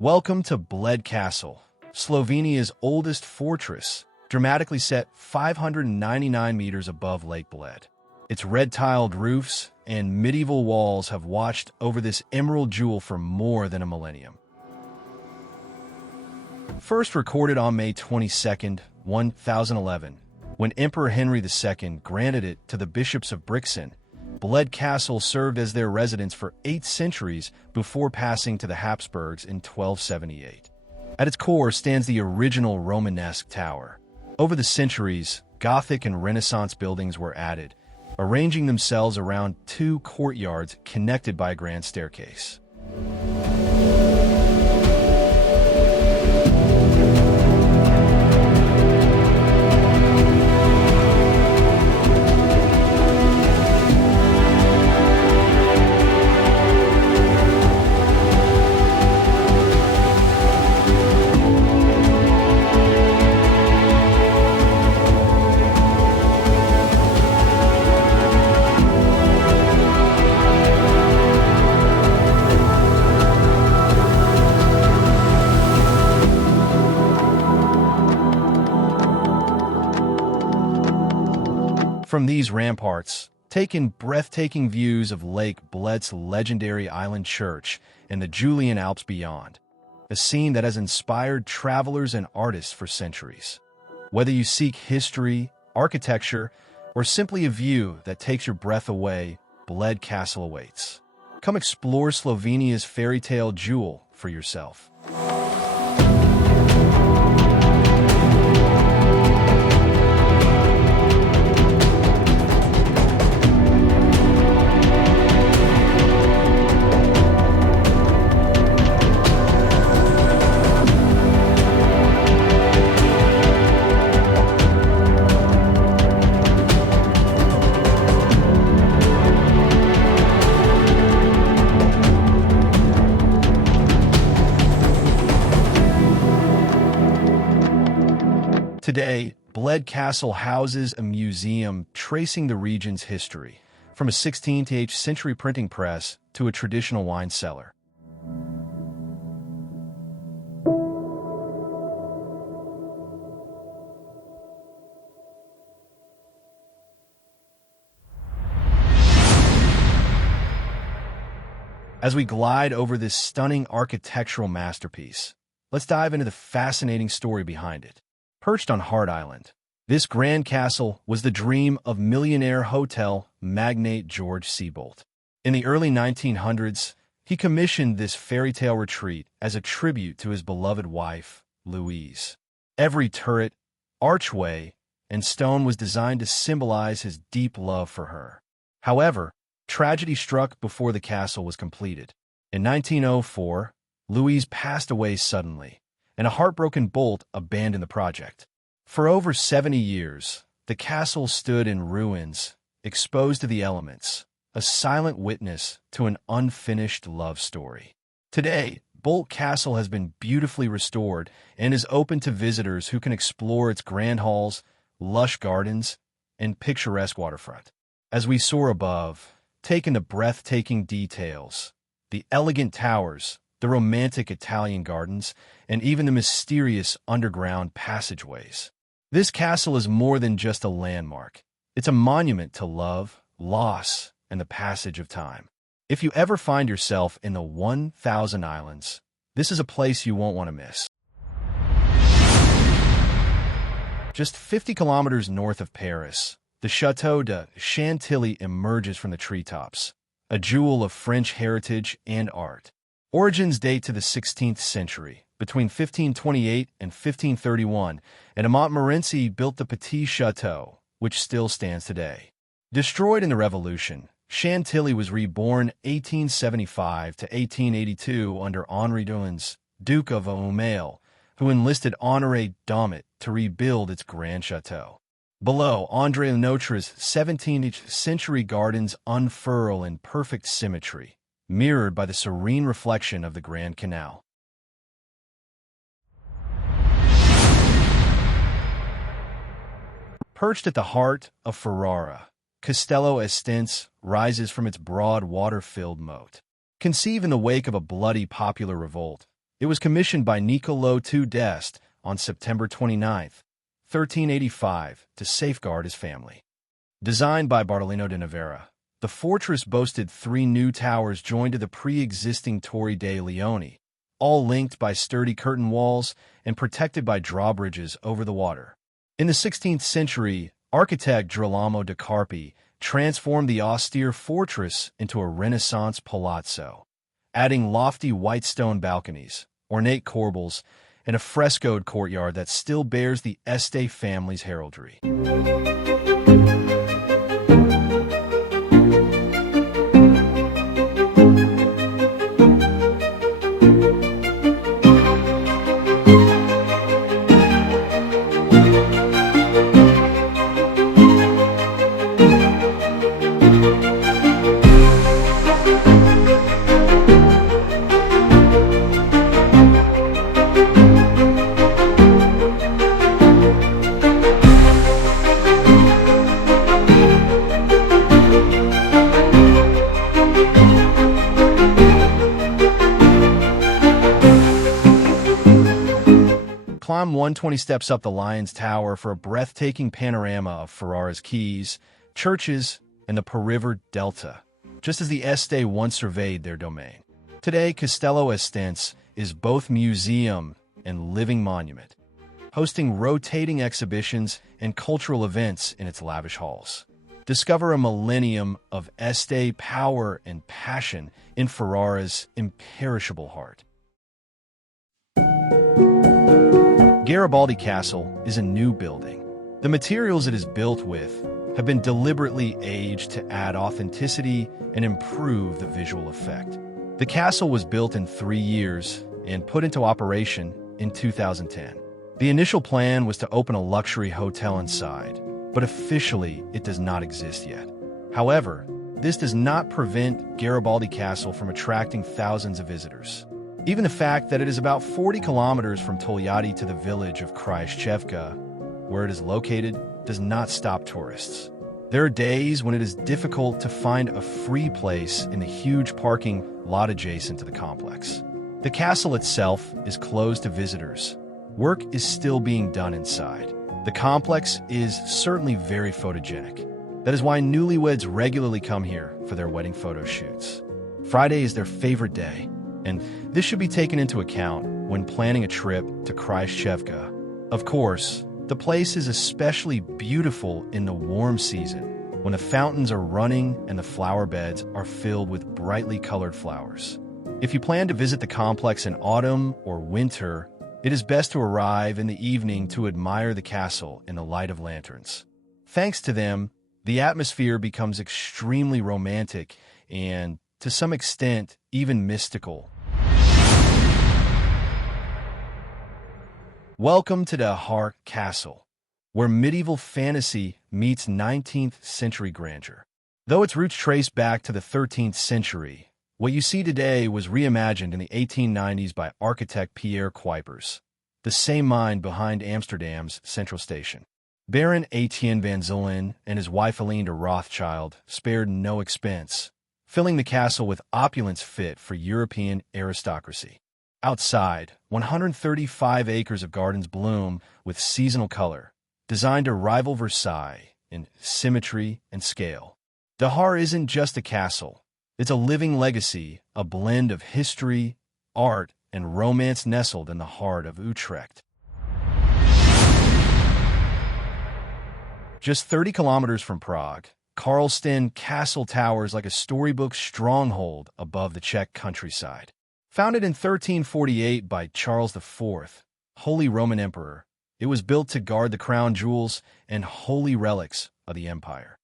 Welcome to Bled Castle, Slovenia's oldest fortress, dramatically set 599 meters above Lake Bled. Its red-tiled roofs and medieval walls have watched over this emerald jewel for more than a millennium. First recorded on May 22, 1011, when Emperor Henry II granted it to the bishops of Brixen, Bled Castle served as their residence for 8 centuries before passing to the Habsburgs in 1278. At its core stands the original Romanesque tower. Over the centuries, Gothic and Renaissance buildings were added, arranging themselves around 2 courtyards connected by a grand staircase. From these ramparts, take in breathtaking views of Lake Bled's legendary island church and the Julian Alps beyond, a scene that has inspired travelers and artists for centuries. Whether you seek history, architecture, or simply a view that takes your breath away, Bled Castle awaits. Come explore Slovenia's fairy tale jewel for yourself. Today, Bled Castle houses a museum tracing the region's history, from a 16th century printing press to a traditional wine cellar. As we glide over this stunning architectural masterpiece, let's dive into the fascinating story behind it. Perched on Haar Island, this grand castle was the dream of millionaire hotel magnate George Boldt. In the early 1900s, he commissioned this fairy tale retreat as a tribute to his beloved wife, Louise. Every turret, archway, and stone was designed to symbolize his deep love for her. However, tragedy struck before the castle was completed. In 1904, Louise passed away suddenly, and a heartbroken Boldt abandoned the project. For over 70 years, the castle stood in ruins, exposed to the elements, a silent witness to an unfinished love story. Today, Boldt Castle has been beautifully restored and is open to visitors who can explore its grand halls, lush gardens, and picturesque waterfront. As we soar above, take in the breathtaking details, the elegant towers, the romantic Italian gardens, and even the mysterious underground passageways. This castle is more than just a landmark. It's a monument to love, loss, and the passage of time. If you ever find yourself in the 1,000 Islands, this is a place you won't want to miss. Just 50 kilometers north of Paris, the Château de Chantilly emerges from the treetops, a jewel of French heritage and art. Origins date to the 16th century, between 1528 and 1531, and a Montmorency built the Petit Château, which still stands today. Destroyed in the Revolution, Chantilly was reborn 1875 to 1882 under Henri d'Unes, Duke of Aumale, who enlisted Honoré d'Aumet to rebuild its grand château. Below, André Lenoitre's 17th century gardens unfurl in perfect symmetry, mirrored by the serene reflection of the Grand Canal. Perched at the heart of Ferrara, Castello Estense rises from its broad water-filled moat. Conceived in the wake of a bloody popular revolt, It was commissioned by Niccolò II d'Este on September 29, 1385, to safeguard his family. Designed by Bartolino de Navarra, the fortress boasted 3 new towers joined to the pre-existing Torre dei Leoni, all linked by sturdy curtain walls and protected by drawbridges over the water. In the 16th century, architect Girolamo da Carpi transformed the austere fortress into a Renaissance palazzo, adding lofty white stone balconies, ornate corbels, and a frescoed courtyard that still bears the Este family's heraldry. Climb 120 steps up the Lion's Tower for a breathtaking panorama of Ferrara's quays, churches, and the Po River Delta, just as the Este once surveyed their domain. Today, Castello Estense is both museum and living monument, hosting rotating exhibitions and cultural events in its lavish halls. Discover a millennium of Este power and passion in Ferrara's imperishable heart. Garibaldi Castle is a new building. The materials it is built with have been deliberately aged to add authenticity and improve the visual effect. The castle was built in 3 years and put into operation in 2010. The initial plan was to open a luxury hotel inside, but officially it does not exist yet. However, this does not prevent Garibaldi Castle from attracting thousands of visitors. Even the fact that it is about 40 kilometers from Togliatti to the village of Karlstejn, where it is located, does not stop tourists. There are days when it is difficult to find a free place in the huge parking lot adjacent to the complex. The castle itself is closed to visitors. Work is still being done inside. The complex is certainly very photogenic. That is why newlyweds regularly come here for their wedding photo shoots. Friday is their favorite day, and this should be taken into account when planning a trip to Karlstejn. Of course, the place is especially beautiful in the warm season, when the fountains are running and the flower beds are filled with brightly colored flowers. If you plan to visit the complex in autumn or winter, it is best to arrive in the evening to admire the castle in the light of lanterns. Thanks to them, the atmosphere becomes extremely romantic and, to some extent, even mystical. Welcome to the Haar Castle, where medieval fantasy meets 19th century grandeur. Though its roots trace back to the 13th century, what you see today was reimagined in the 1890s by architect Pierre Cuypers, the same mind behind Amsterdam's Central Station. Baron Etienne van Zullen and his wife Aline de Rothschild spared no expense, filling the castle with opulence fit for European aristocracy. Outside, 135 acres of gardens bloom with seasonal color, designed to rival Versailles in symmetry and scale. The Haar isn't just a castle. It's a living legacy, a blend of history, art, and romance nestled in the heart of Utrecht. Just 30 kilometers from Prague, Karlstejn Castle towers like a storybook stronghold above the Czech countryside. Founded in 1348 by Charles IV, Holy Roman Emperor, it was built to guard the crown jewels and holy relics of the empire.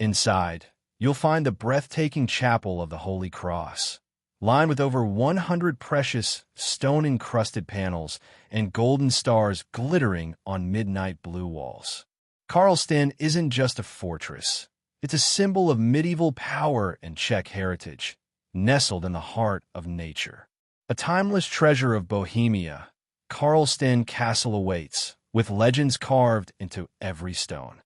Inside, you'll find the breathtaking chapel of the Holy Cross, lined with over 100 precious stone-encrusted panels and golden stars glittering on midnight blue walls. Karlstejn isn't just a fortress. It's a symbol of medieval power and Czech heritage, nestled in the heart of nature. A timeless treasure of Bohemia, Karlstejn Castle awaits, with legends carved into every stone.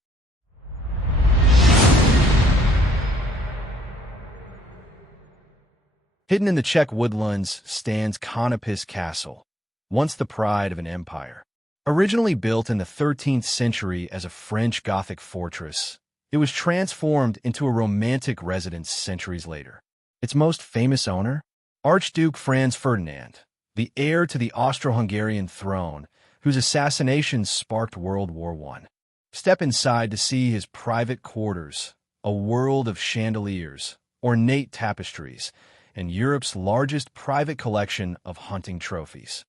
Hidden in the Czech woodlands stands Konopiste Castle, once the pride of an empire. Originally built in the 13th century as a French Gothic fortress, it was transformed into a romantic residence centuries later. Its most famous owner? Archduke Franz Ferdinand, the heir to the Austro-Hungarian throne, whose assassination sparked World War I. Step inside to see his private quarters, a world of chandeliers, ornate tapestries, and Europe's largest private collection of hunting trophies.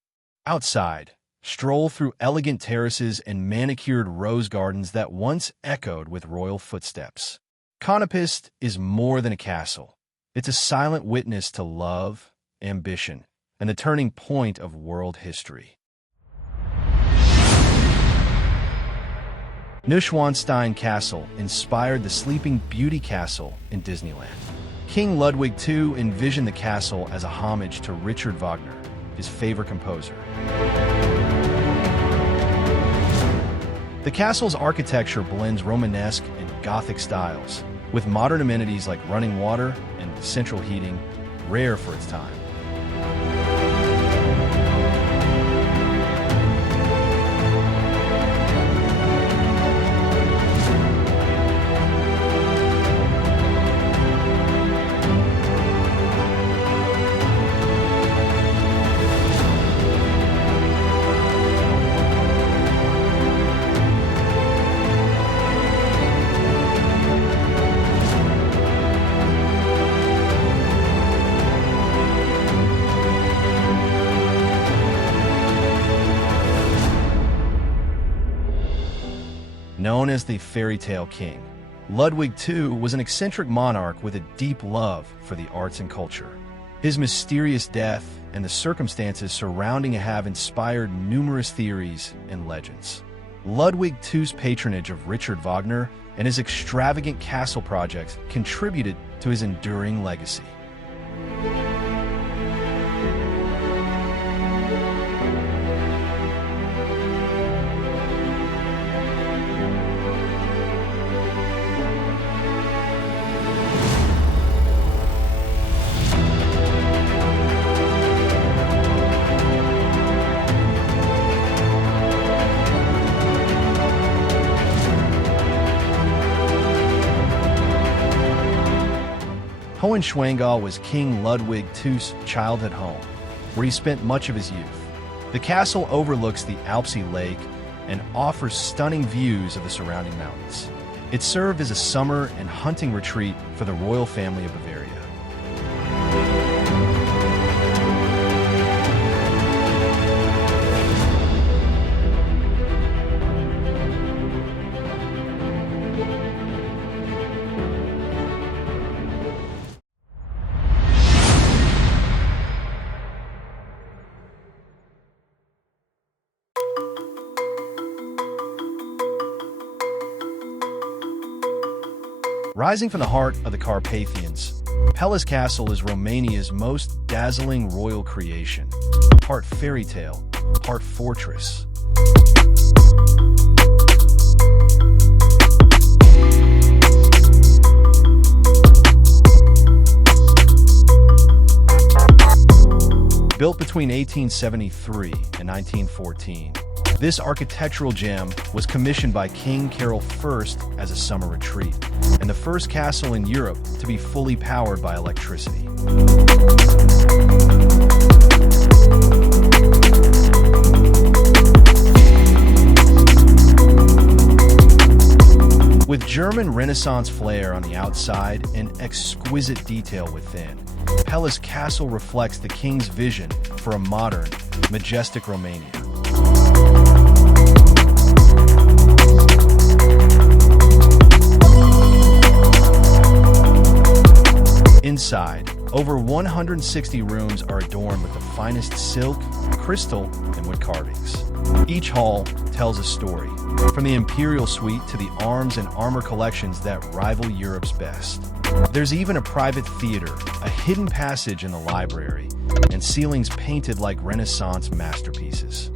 Outside, stroll through elegant terraces and manicured rose gardens that once echoed with royal footsteps. Konopiste is more than a castle. It's a silent witness to love, ambition, and the turning point of world history. Neuschwanstein Castle inspired the Sleeping Beauty Castle in Disneyland. King Ludwig II envisioned the castle as a homage to Richard Wagner, his favorite composer. The castle's architecture blends Romanesque and Gothic styles, with modern amenities like running water and central heating, rare for its time. Known as the fairy tale king, Ludwig II was an eccentric monarch with a deep love for the arts and culture. His mysterious death and the circumstances surrounding it have inspired numerous theories and legends. Ludwig II's patronage of Richard Wagner and his extravagant castle projects contributed to his enduring legacy. Hohenschwangau was King Ludwig II's childhood home, where he spent much of his youth. The castle overlooks the Alpsee Lake and offers stunning views of the surrounding mountains. It served as a summer and hunting retreat for the royal family of Bavaria. Rising from the heart of the Carpathians, Peles Castle is Romania's most dazzling royal creation, part fairy tale, part fortress. Built between 1873 and 1914, this architectural gem was commissioned by King Carol I as a summer retreat, and the first castle in Europe to be fully powered by electricity. With German Renaissance flair on the outside and exquisite detail within, Peles Castle reflects the king's vision for a modern, majestic Romania. Inside, over 160 rooms are adorned with the finest silk, crystal, and wood carvings. Each hall tells a story, from the imperial suite to the arms and armor collections that rival Europe's best. There's even a private theater, a hidden passage in the library, and ceilings painted like Renaissance masterpieces.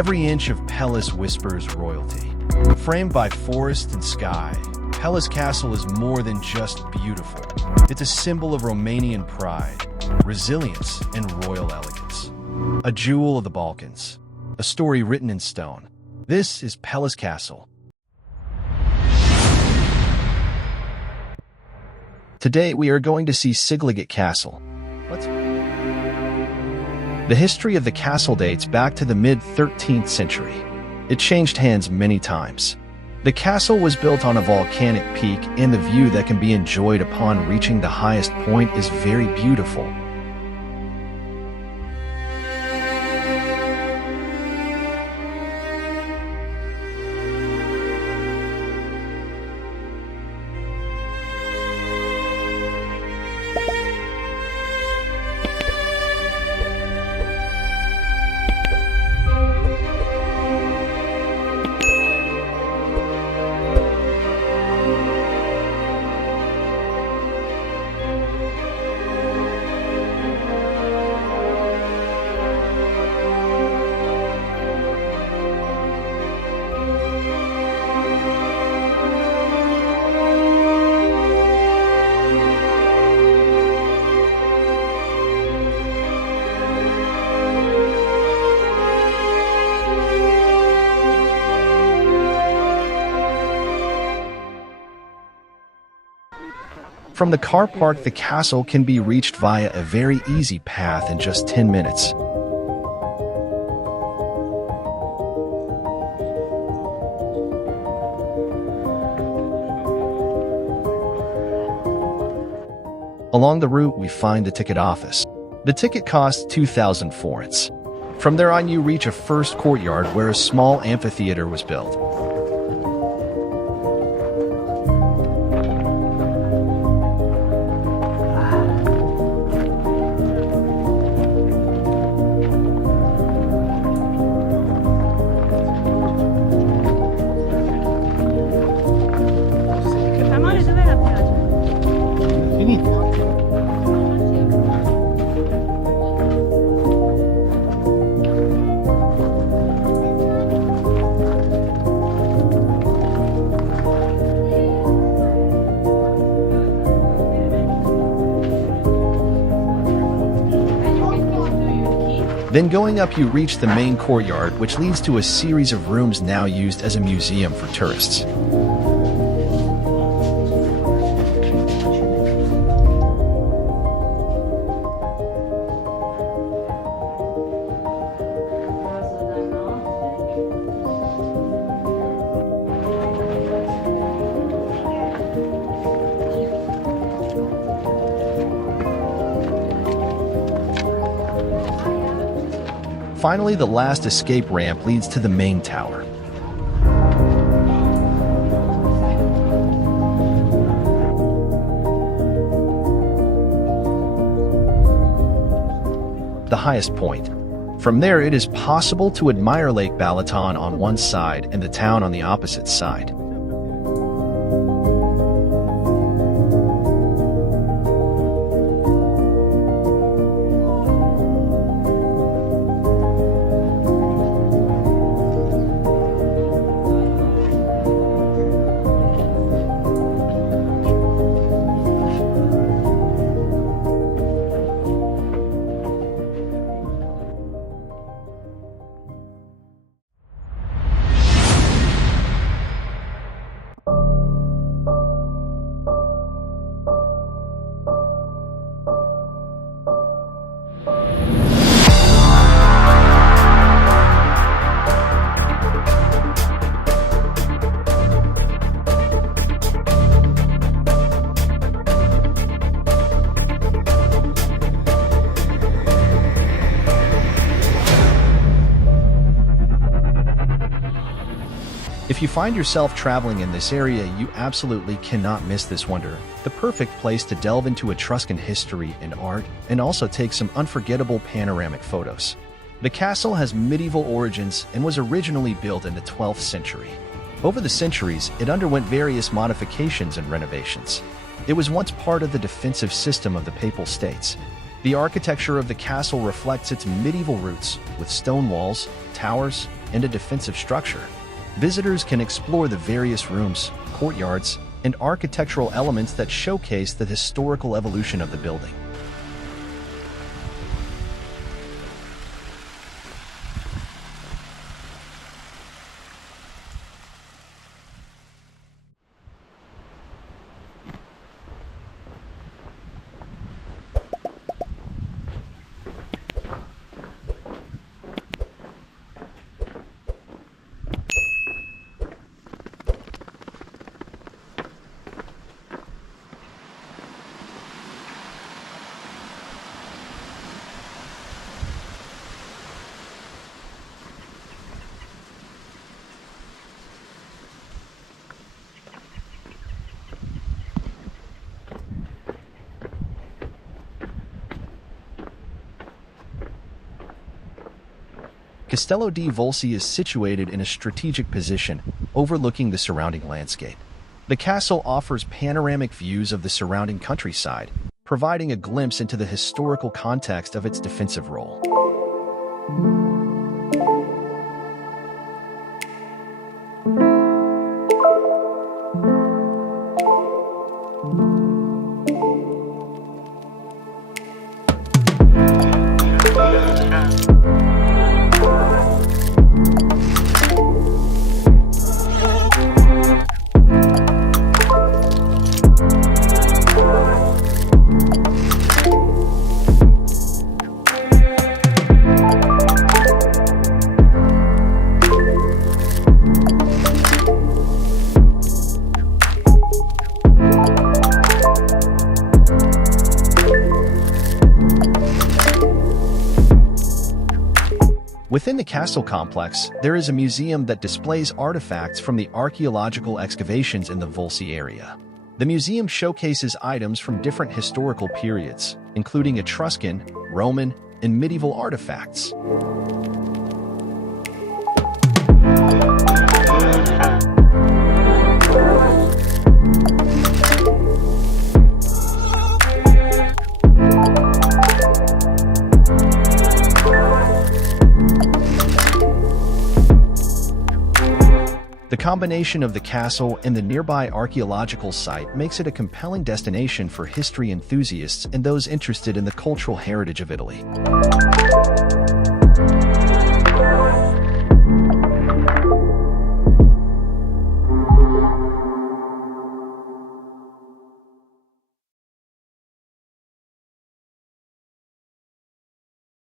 Every inch of Peles whispers royalty. Framed by forest and sky, Peles Castle is more than just beautiful. It's a symbol of Romanian pride, resilience, and royal elegance. A jewel of the Balkans. A story written in stone. This is Peles Castle. Today we are going to see Szigliget Castle. The history of the castle dates back to the mid-13th century. It changed hands many times. The castle was built on a volcanic peak, and the view that can be enjoyed upon reaching the highest point is very beautiful. From the car park, the castle can be reached via a very easy path in just 10 minutes. Along the route, we find the ticket office. The ticket costs 2,000 forints. From there on, you reach a first courtyard where a small amphitheater was built. Then going up, you reach the main courtyard, which leads to a series of rooms now used as a museum for tourists. Finally, the last escape ramp leads to the main tower. The highest point. From there, it is possible to admire Lake Balaton on one side and the town on the opposite side. If you find yourself traveling in this area, you absolutely cannot miss this wonder. The perfect place to delve into Etruscan history and art, and also take some unforgettable panoramic photos. The castle has medieval origins and was originally built in the 12th century. Over the centuries, it underwent various modifications and renovations. It was once part of the defensive system of the Papal States. The architecture of the castle reflects its medieval roots, with stone walls, towers, and a defensive structure. Visitors can explore the various rooms, courtyards, and architectural elements that showcase the historical evolution of the building. Castello di Vulci is situated in a strategic position, overlooking the surrounding landscape. The castle offers panoramic views of the surrounding countryside, providing a glimpse into the historical context of its defensive role. Within the castle complex, there is a museum that displays artifacts from the archaeological excavations in the Vulci area. The museum showcases items from different historical periods, including Etruscan, Roman, and medieval artifacts. The combination of the castle and the nearby archaeological site makes it a compelling destination for history enthusiasts and those interested in the cultural heritage of Italy.